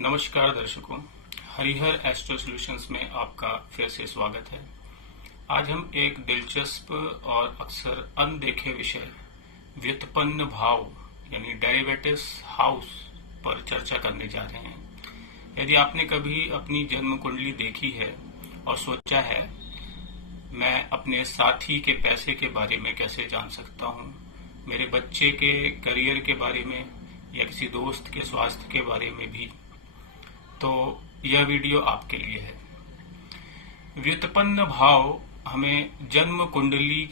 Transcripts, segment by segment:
नमस्कार दर्शकों, Harihar astro solutions में आपका फिर से स्वागत है। आज हम एक दिलचस्प और अक्सर अनदेखे विषय व्युत्पन्न भाव यानी डेरिवेटिव्स हाउस पर चर्चा करने जा रहे हैं। यदि आपने कभी अपनी जन्म कुंडली देखी है और सोचा है मैं अपने साथी के पैसे के बारे में कैसे जान सकता हूँ, मेरे बच्चे के करियर के बारे में या किसी दोस्त के स्वास्थ्य के बारे में भी, तो यह वीडियो आपके लिए है। व्युत्पन्न भाव हमें जन्म कुंडली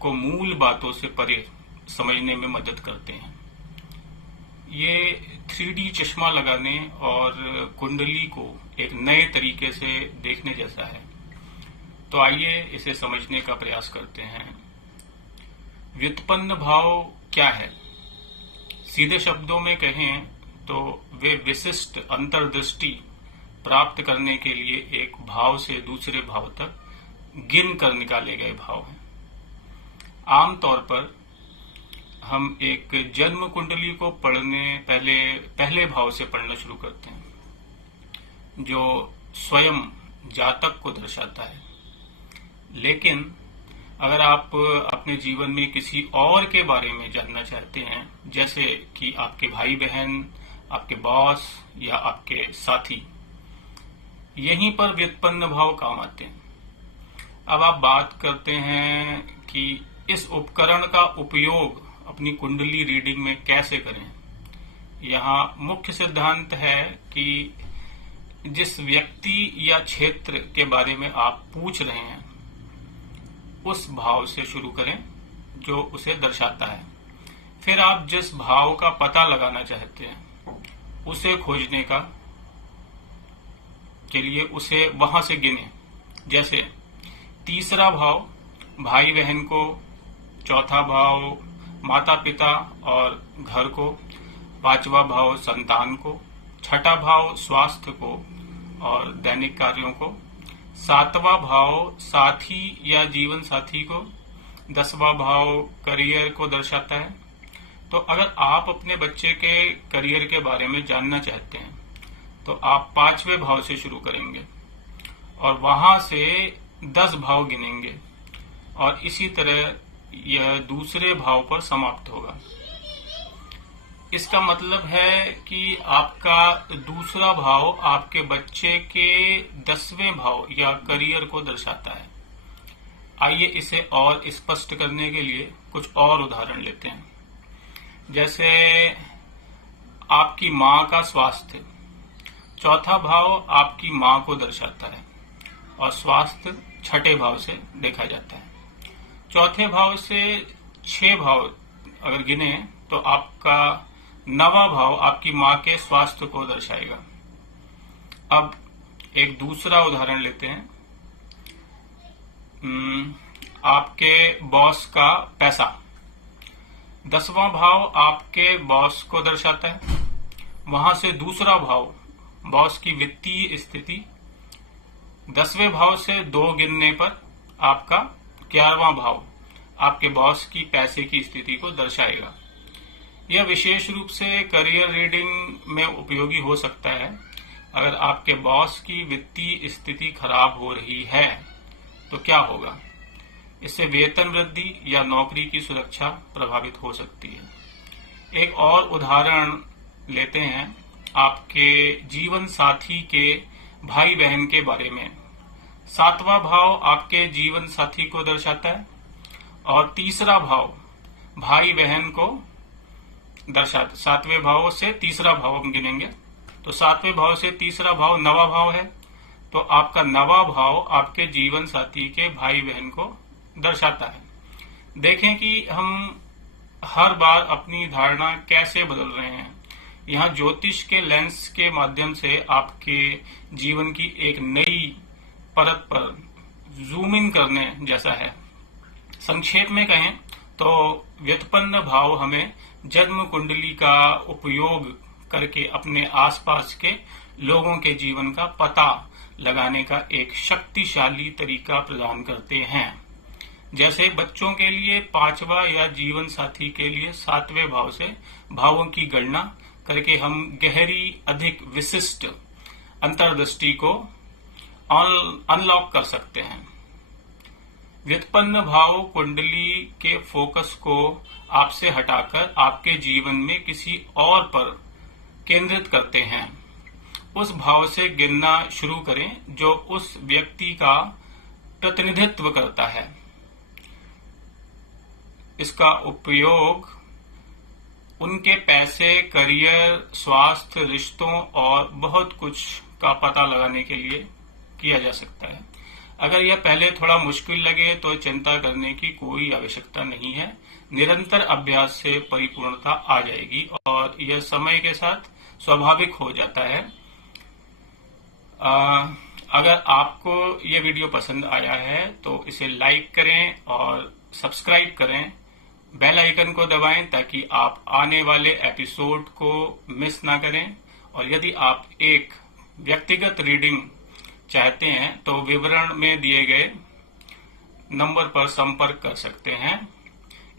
को मूल बातों से परे समझने में मदद करते हैं। ये 3D चश्मा लगाने और कुंडली को एक नए तरीके से देखने जैसा है। तो आइए इसे समझने का प्रयास करते हैं। व्युत्पन्न भाव क्या है? सीधे शब्दों में कहें तो वे विशिष्ट अंतर्दृष्टि प्राप्त करने के लिए एक भाव से दूसरे भाव तक गिन कर निकाले गए भाव हैं। आमतौर पर हम एक जन्म कुंडली को पढ़ने पहले भाव से पढ़ना शुरू करते हैं, जो स्वयं जातक को दर्शाता है। लेकिन अगर आप अपने जीवन में किसी और के बारे में जानना चाहते हैं, जैसे कि आपके भाई बहन, आपके बॉस या आपके साथी, यहीं पर व्युत्पन्न भाव काम आते हैं। अब आप बात करते हैं कि इस उपकरण का उपयोग अपनी कुंडली रीडिंग में कैसे करें। यहाँ मुख्य सिद्धांत है कि जिस व्यक्ति या क्षेत्र के बारे में आप पूछ रहे हैं उस भाव से शुरू करें जो उसे दर्शाता है। फिर आप जिस भाव का पता लगाना चाहते हैं उसे खोजने के लिए उसे वहां से गिने। जैसे तीसरा भाव भाई बहन को, चौथा भाव माता पिता और घर को, पांचवा भाव संतान को, छठा भाव स्वास्थ्य को और दैनिक कार्यों को, सातवां भाव साथी या जीवन साथी को, 10वां भाव करियर को दर्शाता है। तो अगर आप अपने बच्चे के करियर के बारे में जानना चाहते हैं तो आप 5वें भाव से शुरू करेंगे और वहां से 10 भाव गिनेंगे और इसी तरह यह दूसरे भाव पर समाप्त होगा। इसका मतलब है कि आपका दूसरा भाव आपके बच्चे के 10वें भाव या करियर को दर्शाता है। आइए इसे और स्पष्ट करने के लिए कुछ और उदाहरण लेते हैं। जैसे आपकी मां का स्वास्थ्य, चौथा भाव आपकी मां को दर्शाता है और स्वास्थ्य छठे भाव से देखा जाता है। चौथे भाव से 6 भाव अगर गिने तो आपका 9वां भाव आपकी मां के स्वास्थ्य को दर्शाएगा। अब एक दूसरा उदाहरण लेते हैं। आपके बॉस का पैसा, 10वां भाव आपके बॉस को दर्शाता है। वहां से दूसरा भाव बॉस की वित्तीय स्थिति, 10वें भाव से 2 गिनने पर आपका 11वां भाव आपके बॉस की पैसे की स्थिति को दर्शाएगा। यह विशेष रूप से करियर रीडिंग में उपयोगी हो सकता है। अगर आपके बॉस की वित्तीय स्थिति खराब हो रही है तो क्या होगा? इससे वेतन वृद्धि या नौकरी की सुरक्षा प्रभावित हो सकती है। एक और उदाहरण लेते हैं आपके जीवन साथी के भाई बहन के बारे में। 7वां भाव आपके जीवन साथी को दर्शाता है और तीसरा भाव भाई बहन को दर्शाता। 7वें भाव से तीसरा भाव हम गिनेंगे तो 7वें भाव से तीसरा भाव 9वां भाव है, तो आपका 9वां भाव आपके जीवन साथी के भाई बहन को दर्शाता है। देखें कि हम हर बार अपनी धारणा कैसे बदल रहे हैं। यहाँ ज्योतिष के लेंस के माध्यम से आपके जीवन की एक नई परत पर जूम इन करने जैसा है। संक्षेप में कहें तो व्युत्पन्न भाव हमें जन्म कुंडली का उपयोग करके अपने आसपास के लोगों के जीवन का पता लगाने का एक शक्तिशाली तरीका प्रदान करते हैं। जैसे बच्चों के लिए 5वां या जीवन साथी के लिए 7वें भाव से भावों की गणना करके हम गहरी, अधिक विशिष्ट अंतर्दृष्टि को अनलॉक कर सकते हैं। व्युत्पन्न भाव कुंडली के फोकस को आपसे हटाकर आपके जीवन में किसी और पर केंद्रित करते हैं। उस भाव से गिनना शुरू करें जो उस व्यक्ति का प्रतिनिधित्व करता है। इसका उपयोग उनके पैसे, करियर, स्वास्थ्य, रिश्तों और बहुत कुछ का पता लगाने के लिए किया जा सकता है। अगर यह पहले थोड़ा मुश्किल लगे तो चिंता करने की कोई आवश्यकता नहीं है। निरंतर अभ्यास से परिपूर्णता आ जाएगी और यह समय के साथ स्वाभाविक हो जाता है। अगर आपको ये वीडियो पसंद आया है तो इसे लाइक करें और सब्सक्राइब करें। बेल आइकन को दबाएं ताकि आप आने वाले एपिसोड को मिस ना करें। और यदि आप एक व्यक्तिगत रीडिंग चाहते हैं तो विवरण में दिए गए नंबर पर संपर्क कर सकते हैं।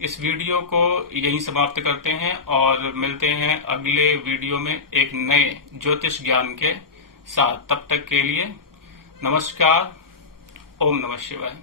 इस वीडियो को यहीं समाप्त करते हैं और मिलते हैं अगले वीडियो में एक नए ज्योतिष ज्ञान के साथ। तब तक के लिए नमस्कार। ओम नमः शिवाय।